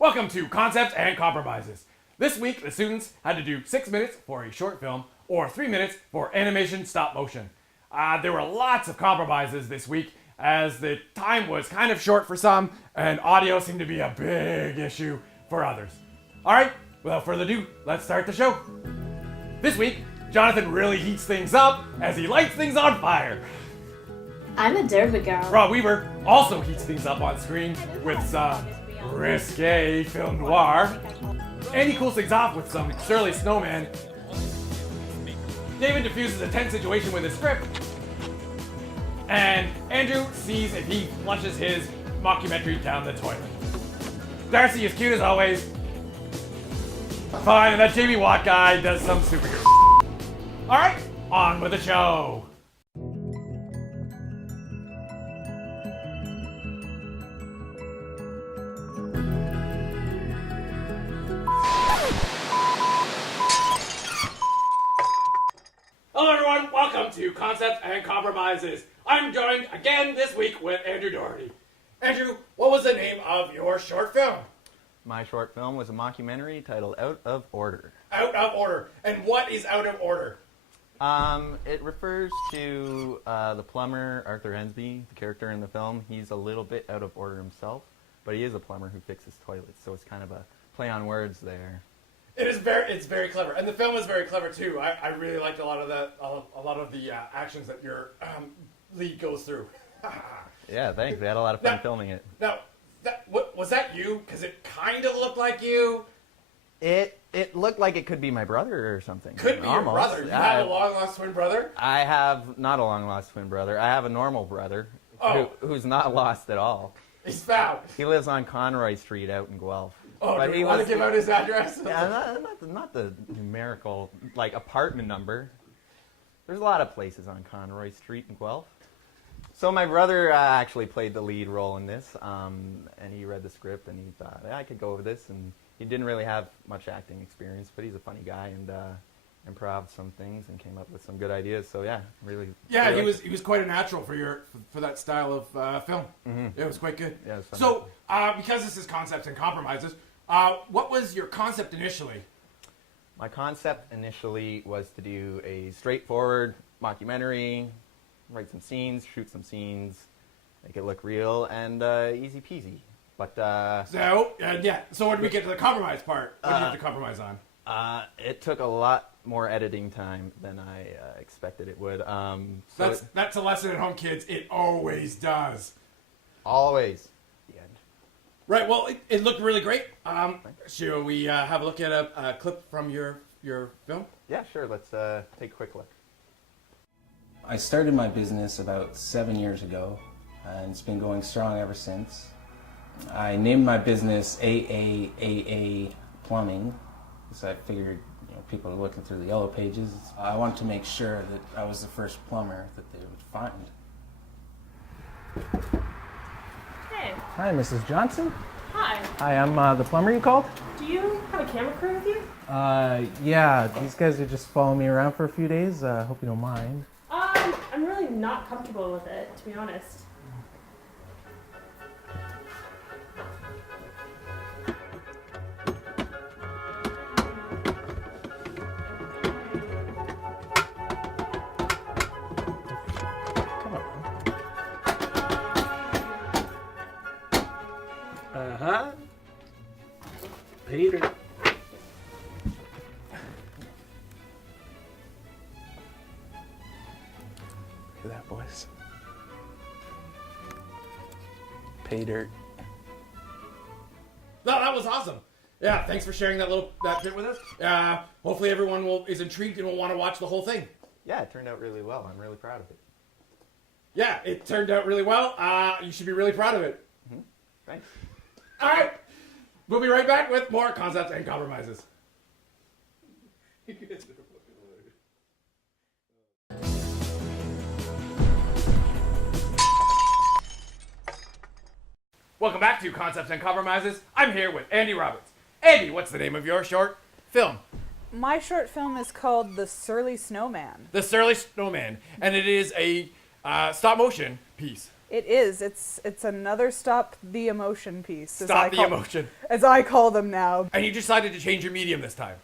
Welcome to Concepts and Compromises. This week, the students had to do 6 minutes for a short film or 3 minutes for animation stop motion. There were lots of compromises this week as the time was kind of short for some and audio seemed to be a big issue for others. All right, without further ado, let's start the show. This week, Jonathan really heats things up as he lights things on fire. I'm a Derby girl. Robbie Weber also heats things up on screen with some risque film noir. And he cools things off with some surly snowman. David diffuses a tense situation with his script. And Andrew sees if he flushes his mockumentary down the toilet. D'Arci is cute as always. Fine, and that Jamie Watt guy does some superhero. Alright, on with the show. Hello everyone, welcome to Concepts and Compromises. I'm joined again this week with Andrew Dougherty. Andrew, what was the name of your short film? My short film was a mockumentary titled Out of Order. Out of Order. And what is Out of Order? It refers to the plumber, Arthur Hensby, the character in the film. He's a little bit out of order himself, but he is a plumber who fixes toilets, so it's kind of a play on words there. It's very clever, and the film is very clever too. I really liked a lot of the actions that your lead goes through. Yeah, thanks. We had a lot of fun filming it. Now, was that you? Because it kind of looked like you. It looked like it could be my brother or something. Could be almost. Your brother. You have a long lost twin brother. I have not a long lost twin brother. I have a normal brother who's not lost at all. He's found. He lives on Conroy Street out in Guelph. Oh, do you want to give out his address? Yeah, not the numerical, apartment number. There's a lot of places on Conroy Street in Guelph. So my brother actually played the lead role in this, and he read the script, and he thought, I could go with this, and he didn't really have much acting experience, but he's a funny guy, and improv some things, and came up with some good ideas, so yeah, really. Yeah, he was quite a natural for that style of film. Mm-hmm. It was quite good. Yeah, it was fun. So, because this is Concepts and Compromises, what was your concept initially? My concept initially was to do a straightforward mockumentary, write some scenes, shoot some scenes, make it look real, and easy peasy. But so when did we get to the compromise part? What did you have to compromise on? It took a lot more editing time than I expected it would. That's a lesson at home, kids. It always does. Always. The end. Right. Well, it looked really great. Shall we have a look at a clip from your film? Yeah, sure. Let's take a quick look. I started my business about 7 years ago, and it's been going strong ever since. I named my business AAAA Plumbing, because I figured people are looking through the yellow pages. I wanted to make sure that I was the first plumber that they would find. Hey. Hi, Mrs. Johnson. Hi. Hi, I'm the plumber you called. Do you have a camera crew with you? Yeah, these guys are just following me around for a few days. Hope you don't mind. I'm really not comfortable with it, to be honest. Come on. Uh-huh. Peter. Look at that, boys. Pay dirt. No, that was awesome. Yeah, thanks for sharing that bit with us. Hopefully everyone is intrigued and will want to watch the whole thing. Yeah, it turned out really well. I'm really proud of it. Yeah, it turned out really well. You should be really proud of it. Mm-hmm. Thanks. All right. We'll be right back with more Concepts and Compromises. Welcome back to Concepts and Compromises. I'm here with Andi Roberts. Andi, what's the name of your short film? My short film is called The Surly Snowman. The Surly Snowman, and it is a stop motion piece. It is. It's another Stop the Emotion piece. Stop the emotion. As I call them now. And you decided to change your medium this time.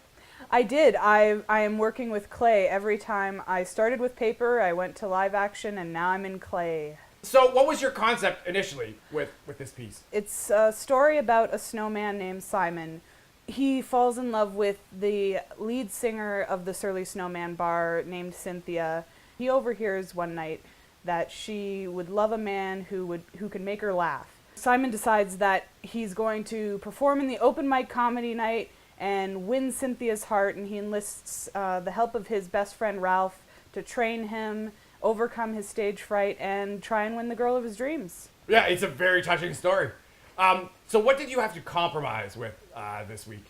I did. I am working with clay every time. I started with paper, I went to live action, and now I'm in clay. So what was your concept initially with this piece? It's a story about a snowman named Simon. He falls in love with the lead singer of the Surly Snowman Bar named Cynthia. He overhears one night that she would love a man who could make her laugh. Simon decides that he's going to perform in the open mic comedy night and win Cynthia's heart, and he enlists the help of his best friend Ralph to train him, overcome his stage fright, and try and win the girl of his dreams. Yeah, it's a very touching story. So what did you have to compromise with this week?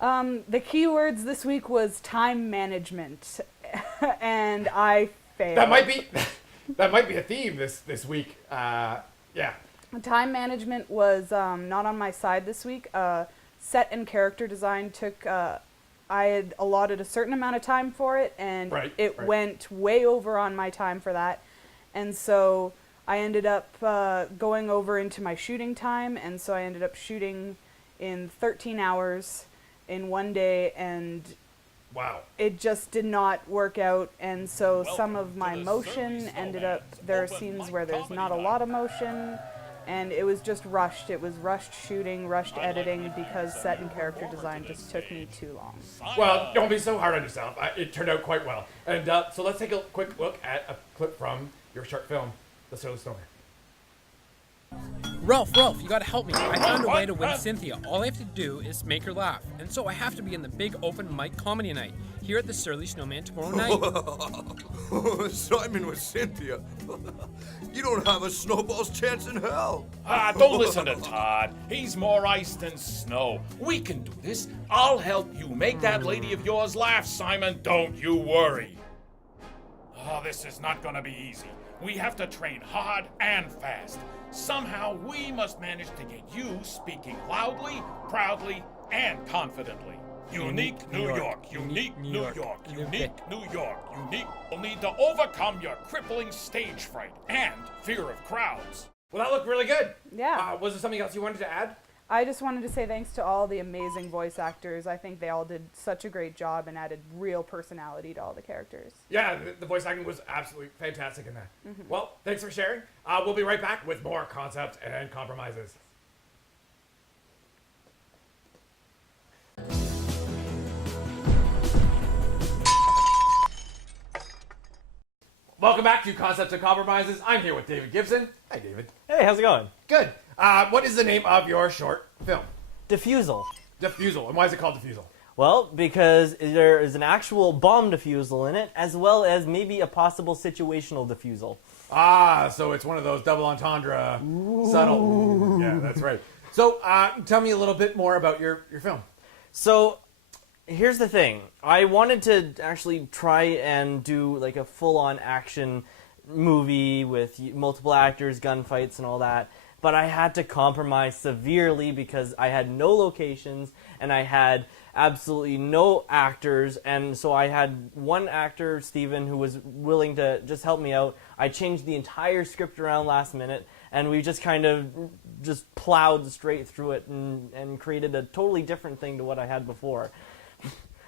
The keywords this week was time management, and I failed. That might be a theme this week. Yeah. Time management was not on my side this week. Set and character design took. I had allotted a certain amount of time for it, and it went way over on my time for that, and so I ended up going over into my shooting time, and so I ended up shooting in 13 hours in one day, and wow, it just did not work out, and so some of my motion ended up, there are scenes where there's not a lot of motion, and it was just rushed. It was rushed shooting, rushed editing, because set and character design just took me too long. Well, don't be so hard on yourself. It turned out quite well. And so let's take a quick look at a clip from your short film, The Surly Snowman. Ralph, you gotta help me. I found a way to win Cynthia. All I have to do is make her laugh. And so I have to be in the big open mic comedy night here at the Surly Snowman tomorrow night. Simon with Cynthia. You don't have a snowball's chance in hell. Don't listen to Todd. He's more ice than snow. We can do this. I'll help you make that lady of yours laugh, Simon. Don't you worry. Oh, this is not gonna be easy. We have to train hard and fast. Somehow we must manage to get you speaking loudly, proudly, and confidently. Unique New York, unique New York, unique New York, unique. You'll need to overcome your crippling stage fright and fear of crowds. Well, that looked really good. Yeah. Was there something else you wanted to add? I just wanted to say thanks to all the amazing voice actors. I think they all did such a great job and added real personality to all the characters. Yeah, the voice acting was absolutely fantastic in that. Mm-hmm. Well, thanks for sharing. We'll be right back with more Concepts and Compromises. Welcome back to Concepts and Compromises. I'm here with David Gibson. Hi, David. Hey, how's it going? Good. What is the name of your short film? Diffusal. Diffusal. And why is it called Diffusal? Well, because there is an actual bomb diffusal in it, as well as maybe a possible situational diffusal. So it's one of those double entendre, subtle. Yeah, that's right. So tell me a little bit more about your film. So here's the thing. I wanted to actually try and do like a full-on action movie with multiple actors, gunfights, and all that. But I had to compromise severely because I had no locations and I had absolutely no actors. And so I had one actor, Steven, who was willing to just help me out. I changed the entire script around last minute, and we just kind of just plowed straight through it and created a totally different thing to what I had before.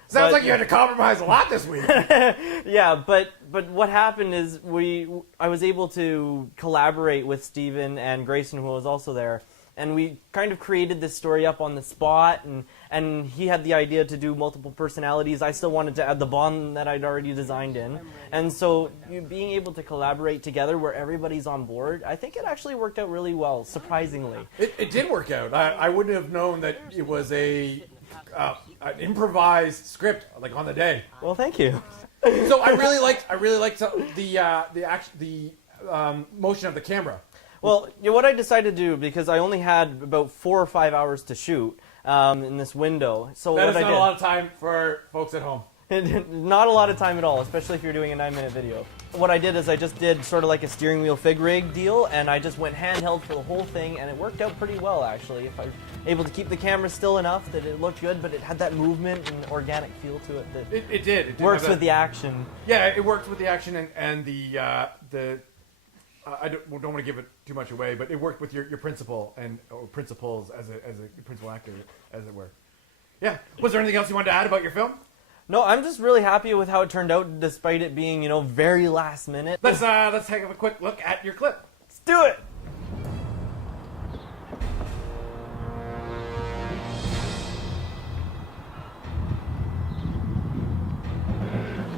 Sounds like you had to compromise a lot this week. Yeah, but what happened is I was able to collaborate with Steven and Grayson, who was also there, and we kind of created this story up on the spot, and he had the idea to do multiple personalities. I still wanted to add the bond that I'd already designed in, and so being able to collaborate together where everybody's on board, I think it actually worked out really well, surprisingly. It did work out. I wouldn't have known that it was an improvised script, like on the day. Well, thank you. So I really liked the motion of the camera. Well, what I decided to do, because I only had about 4 or 5 hours to shoot in this window, so that what is not a lot of time for folks at home. Not a lot of time at all, especially if you're doing a 9-minute video. What I did is I just did sort of like a steering wheel fig rig deal, and I just went handheld for the whole thing, and it worked out pretty well, actually. If I was able to keep the camera still enough that it looked good, but it had that movement and organic feel to it that it did works with the action. Yeah, it worked with the action and the I don't want to give it too much away, but it worked with your principal or principals as a principal actor, as it were. Yeah. Was there anything else you wanted to add about your film? No, I'm just really happy with how it turned out, despite it being, very last minute. Let's take a quick look at your clip. Let's do it.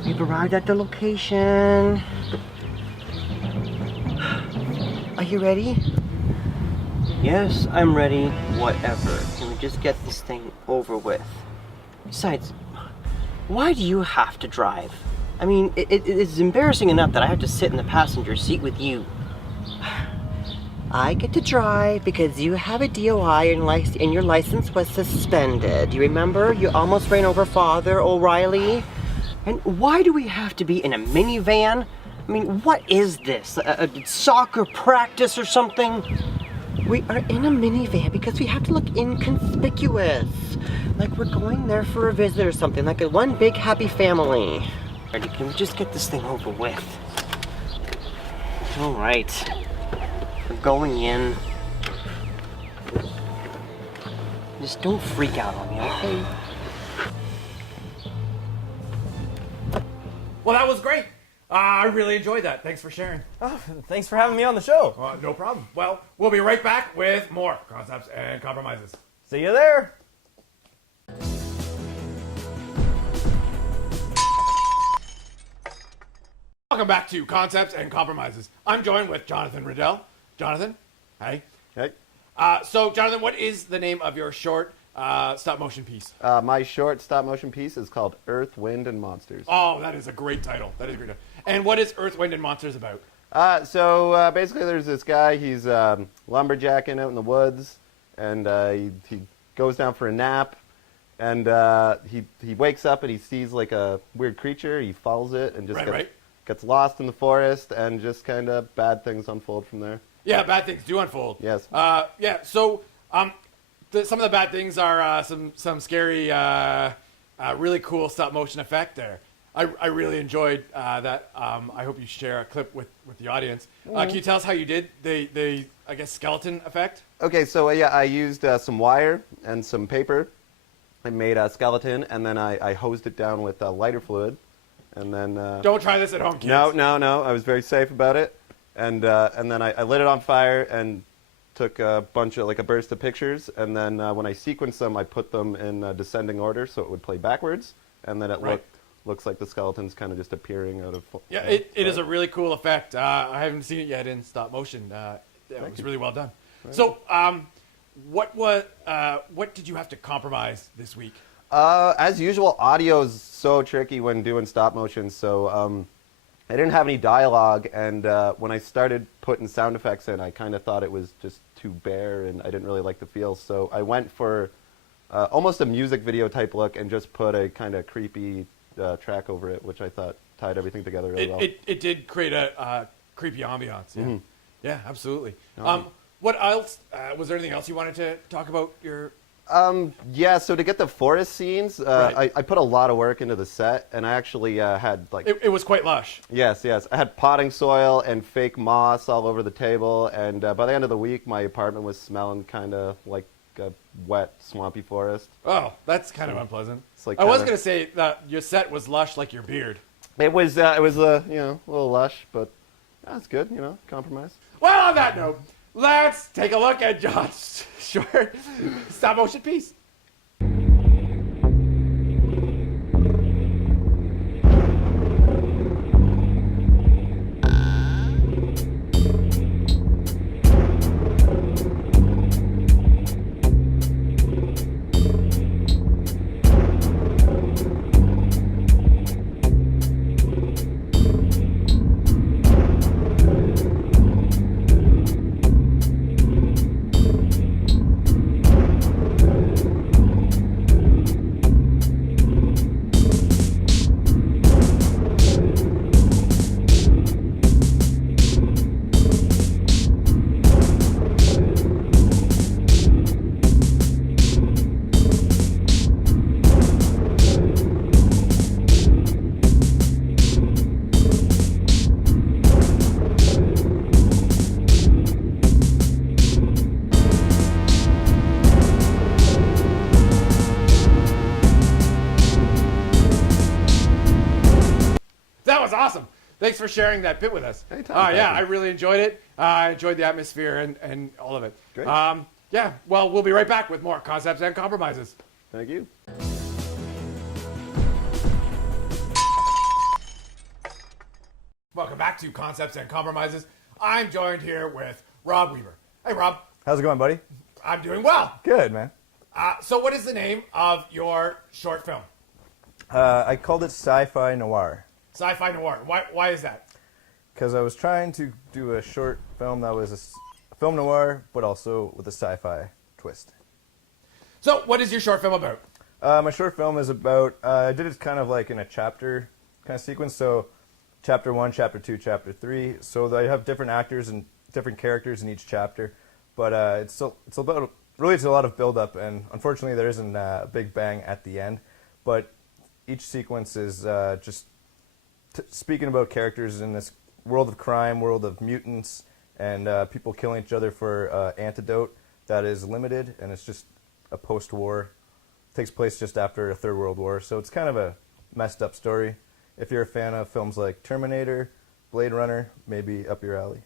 We've arrived at the location. Are you ready? Yes, I'm ready. Whatever. Can we just get this thing over with? Besides, why do you have to drive? I mean, it's embarrassing enough that I have to sit in the passenger seat with you. I get to drive because you have a DOI and your license was suspended. You remember? You almost ran over Father O'Reilly. And why do we have to be in a minivan? I mean, what is this? A soccer practice or something? We are in a minivan because we have to look inconspicuous. Like we're going there for a visit or something, like one big happy family. Ready, can we just get this thing over with? All right. We're going in. Just don't freak out on me, okay? Well, that was great. I really enjoyed that. Thanks for sharing. Oh, thanks for having me on the show. No problem. Well, we'll be right back with more Concepts and Compromises. See you there. Welcome back to Concepts and Compromises. I'm joined with Jonathan Riddell. Jonathan, hi. Hey. So, Jonathan, what is the name of your short stop-motion piece? My short stop-motion piece is called Earth, Wind, and Monsters. Oh, that is a great title. That is a great title. And what is Earth, Wind, and Monsters about? So basically there's this guy, he's lumberjacking out in the woods, and he goes down for a nap, and he wakes up and he sees like a weird creature. He follows it and just gets lost in the forest, and just kind of bad things unfold from there. Yeah, bad things do unfold. Yes. Yeah, so some of the bad things are some scary, really cool stop-motion effect there. I really enjoyed that. I hope you share a clip with the audience. Can you tell us how you did the I guess, skeleton effect? Okay, so yeah, I used some wire and some paper. I made a skeleton, and then I hosed it down with lighter fluid. And then don't try this at home, kids. No. I was very safe about it. And then I lit it on fire and took a burst of pictures. And then when I sequenced them, I put them in descending order so it would play backwards. And then it looks like the skeleton's kind of just appearing out of... Yeah, it is a really cool effect. I haven't seen it yet in stop motion. It was really well done. Right. So what did you have to compromise this week? As usual, audio is so tricky when doing stop motion, so I didn't have any dialogue, and when I started putting sound effects in, I kind of thought it was just too bare, and I didn't really like the feel, so I went for almost a music video type look and just put a kind of creepy track over it, which I thought tied everything together really well. It did create a creepy ambiance, yeah. Mm-hmm. Yeah, absolutely. What else, was there anything else you wanted to talk about your... Yeah, so to get the forest scenes, I put a lot of work into the set, and I actually had like... It was quite lush. Yes. I had potting soil and fake moss all over the table, and by the end of the week, my apartment was smelling kind of like a wet, swampy forest. Oh, that's kind of unpleasant. It's like I was going to say that your set was lush like your beard. It was a little lush, but that's good, compromise. Well, on that note, let's take a look at John's short stop-motion piece. Thanks for sharing that bit with us. Anytime, Yeah, thank I you. really enjoyed it. I enjoyed the atmosphere and all of it. Great. Yeah, well, we'll be right back with more Concepts and Compromises. Thank you. Welcome back to Concepts and Compromises. I'm joined here with Rob Weber. Hey, Rob. How's it going, buddy? I'm doing well. Good, man. So what is the name of your short film? I called it Sci-Fi Noir Sci-Fi Noir. Why is that? because I was trying to do a short film that was a film noir, but also with a sci-fi twist. So what is your short film about? My short film is about, I did it kind of like in a chapter kind of sequence, so chapter 1, chapter 2, chapter 3, so I have different actors and different characters in each chapter, but it's about, really it's a lot of build-up, and unfortunately there isn't a big bang at the end, but each sequence is just speaking about characters in this world of crime, world of mutants, and people killing each other for antidote that is limited, and it's just a post-war. Takes place just after a Third World War, so it's kind of a messed up story. If you're a fan of films like Terminator, Blade Runner, maybe up your alley.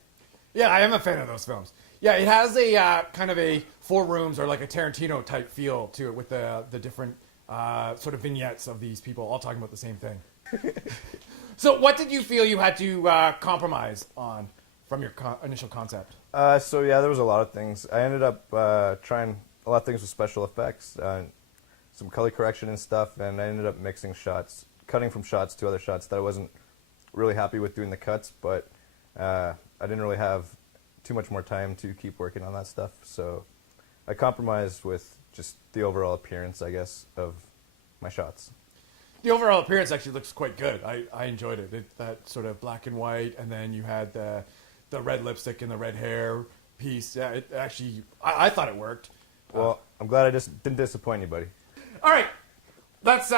Yeah, I am a fan of those films. Yeah, it has a kind of a Four Rooms or like a Tarantino type feel to it with the different sort of vignettes of these people all talking about the same thing. So what did you feel you had to compromise on from your initial concept? So yeah, there was a lot of things. I ended up trying a lot of things with special effects, some color correction and stuff, and I ended up mixing shots, cutting from shots to other shots that I wasn't really happy with doing the cuts, but I didn't really have too much more time to keep working on that stuff, so I compromised with just the overall appearance, I guess, of my shots. The overall appearance actually looks quite good. I enjoyed it. That sort of black and white, and then you had the red lipstick and the red hair piece. Yeah, it actually, I thought it worked. Well, I'm glad I just didn't disappoint anybody. All right, let's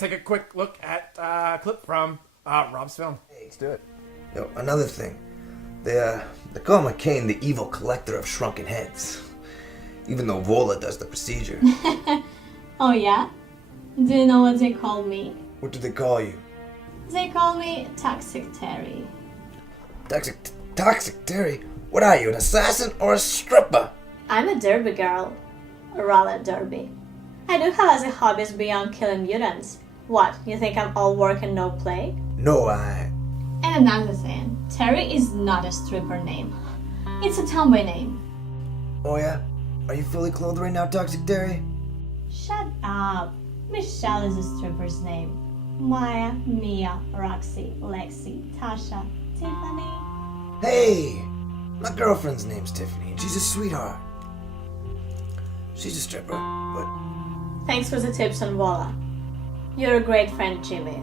take a quick look at a clip from Rob's film. Let's do it. Yo, another thing. They call McCain the evil collector of shrunken heads. Even though Vola does the procedure. Oh yeah? Do you know what they call me? What do they call you? They call me Toxic Terry. Toxic Terry? What are you, an assassin or a stripper? I'm a derby girl. A roller derby. I do have other hobbies beyond killing mutants. What, you think I'm all work and no play? No, And another thing, Terry is not a stripper name. It's a tomboy name. Oh yeah? Are you fully clothed right now, Toxic Terry? Shut up. Michelle is a stripper's name. Maya, Mia, Roxy, Lexi, Tasha, Tiffany. Hey! My girlfriend's name's Tiffany, and she's a sweetheart. She's a stripper, but... Thanks for the tips on Voila. You're a great friend, Jimmy.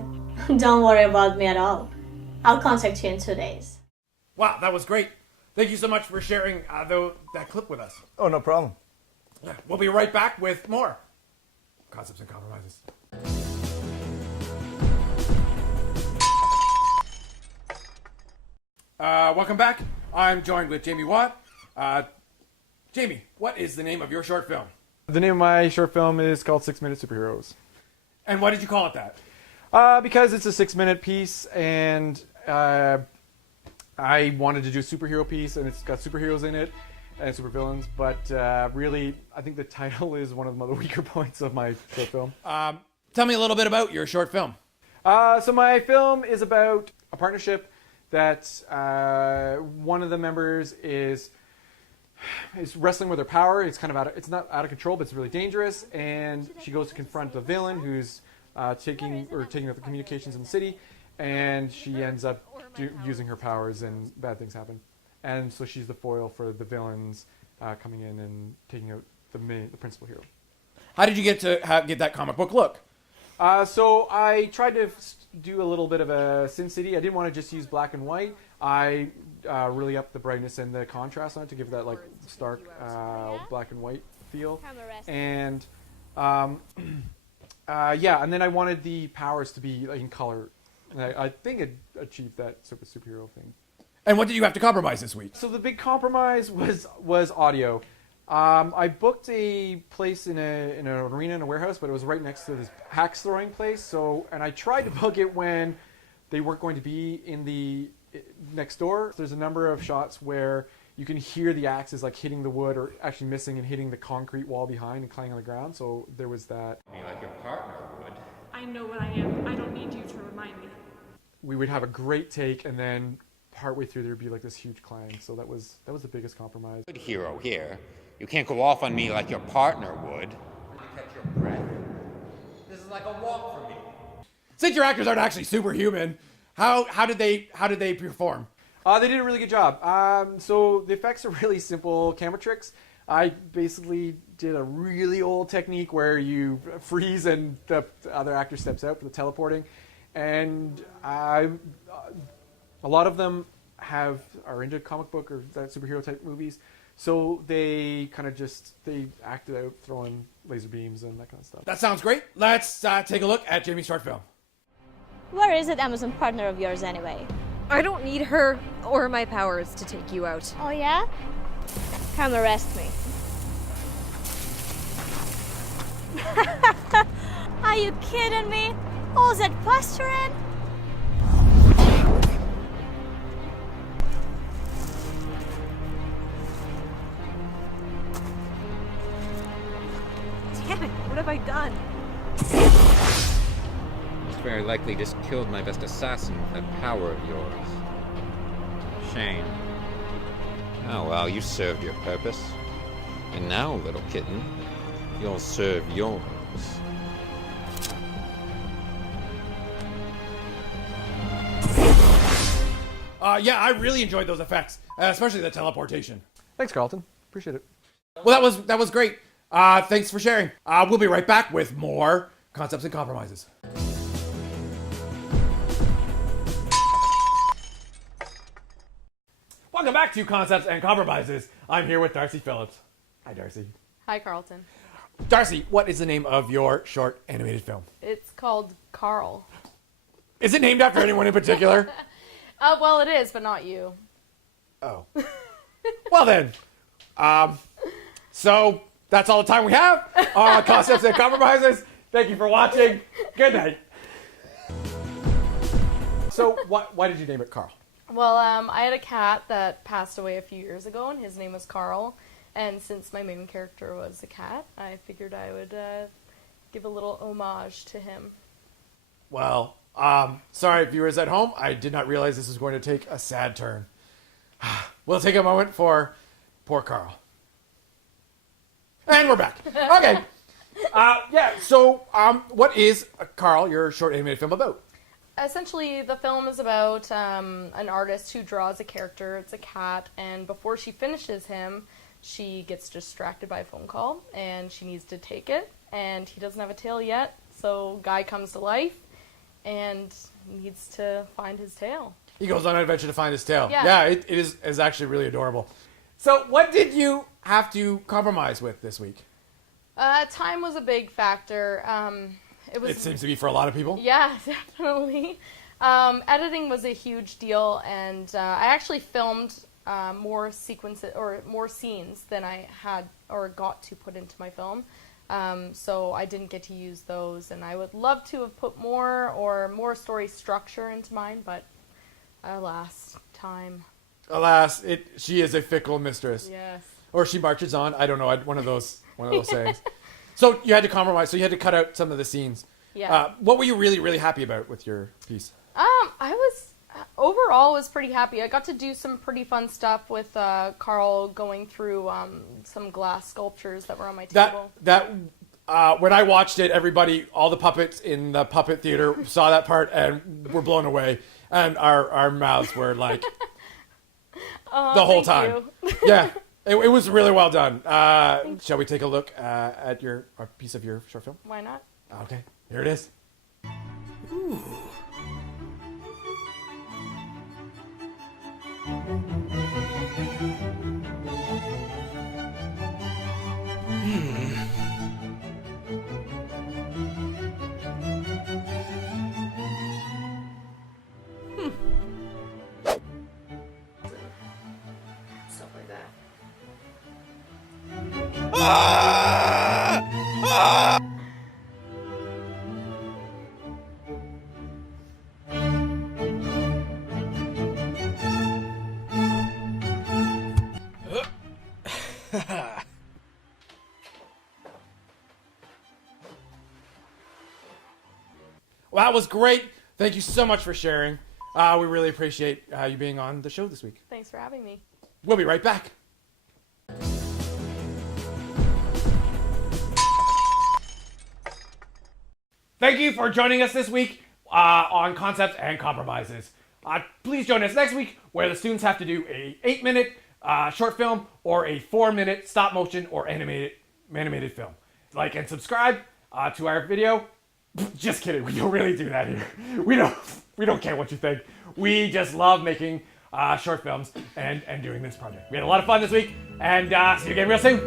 Don't worry about me at all. I'll contact you in 2 days. Wow, that was great. Thank you so much for sharing that clip with us. Oh, no problem. Yeah, we'll be right back with more Concepts and Compromises. Welcome back. I'm joined with Jamie Watt. Jamie, what is the name of your short film? The name of my short film is called 6 Minute Superheroes. And why did you call it that? Because it's a 6-minute piece, and I wanted to do a superhero piece, and it's got superheroes in it and supervillains. But really, I think the title is one of the weaker points of my short film. Tell me a little bit about your short film. So my film is about a partnership that one of the members is wrestling with her power. It's kind of it's not out of control, but it's really dangerous. And she goes to confront the villain who's taking over the communications in the city, and she ends up using her powers, and bad things happen. And so she's the foil for the villains coming in and taking out the principal hero. How did you get to get that comic book look? So I tried to do a little bit of a Sin City. I didn't want to just use black and white. I really upped the brightness and the contrast on it to give that like stark black and white feel. And yeah, and then I wanted the powers to be in color. And I think it achieved that sort of superhero thing. And what did you have to compromise this week? So the big compromise was audio. I booked a place in an arena in a warehouse, but it was right next to this axe throwing place. And I tried to book it when they weren't going to be in the next door. There's a number of shots where you can hear the axes like hitting the wood or actually missing and hitting the concrete wall behind and clanging on the ground. So there was that. Like your partner would. I know what I am. I don't need you to remind me. We would have a great take, and then partway through there'd be like this huge clang. So that was the biggest compromise. Good hero here. You can't go off on me like your partner would. Catch your breath. This is like a walk for me. Since your actors aren't actually superhuman, how did they perform? They did a really good job. So the effects are really simple camera tricks. I basically did a really old technique where you freeze and the other actor steps out for the teleporting. And a lot of them are into comic book or that superhero type movies. So they kind of they acted out throwing laser beams and that kind of stuff. That sounds great. Let's take a look at Jamie's short film. Where is that Amazon partner of yours anyway? I don't need her or my powers to take you out. Oh yeah? Come arrest me. Are you kidding me? All that posturing? Damn it, what have I done? Very likely just killed my best assassin with that power of yours. Shame. Oh well, you served your purpose. And now, little kitten, you'll serve yours. Yeah, I really enjoyed those effects, especially the teleportation. Thanks, Carlton. Appreciate it. Well, that was great. Thanks for sharing. We'll be right back with more Concepts and Compromises. Welcome back to Concepts and Compromises. I'm here with D'Arci Phillips. Hi, D'Arci. Hi, Carlton. D'Arci, what is the name of your short animated film? It's called Carl. Is it named after anyone in particular? Well, it is, but not you. Oh. Well then. So that's all the time we have on Concepts and Compromises. Thank you for watching. Good night. So why did you name it Carl? Well, I had a cat that passed away a few years ago, and his name was Carl. And since my main character was a cat, I figured I would give a little homage to him. Well, sorry, viewers at home. I did not realize this was going to take a sad turn. We'll take a moment for poor Carl. And we're back. Okay. So what is Carl, your short animated film, about? Essentially, the film is about an artist who draws a character. It's a cat, and before she finishes him, she gets distracted by a phone call, and she needs to take it, and he doesn't have a tail yet, so guy comes to life and needs to find his tail. He goes on an adventure to find his tail. Yeah. It is actually really adorable. So what did you have to compromise with this week? Time was a big factor. It seems to be for a lot of people. Yeah, definitely. Editing was a huge deal, and I actually filmed more sequences or more scenes than I had or got to put into my film. So I didn't get to use those, and I would love to have put more story structure into mine, but alas, time. Alas, she is a fickle mistress. Yes. Or she marches on. I don't know. One of those sayings. So you had to compromise. So you had to cut out some of the scenes. Yeah. What were you really, really happy about with your piece? I was overall was pretty happy. I got to do some pretty fun stuff with Carl going through some glass sculptures that were on my table. When I watched it, all the puppets in the puppet theater saw that part and were blown away, and our mouths were like the whole time. Yeah. It was really well done. Shall we take a look at a piece of your short film? Why not? Okay, here it is. Ooh. Stuff like that. Well, that was great. Thank you so much for sharing. We really appreciate you being on the show this week. Thanks for having me. We'll be right back. Thank you for joining us this week on Concepts and Compromises. Please join us next week where the students have to do a 8-minute short film or a 4-minute stop motion or animated film. Like and subscribe to our video. Just kidding, we don't really do that here. We don't care what you think. We just love making short films and doing this project. We had a lot of fun this week, and see you again real soon.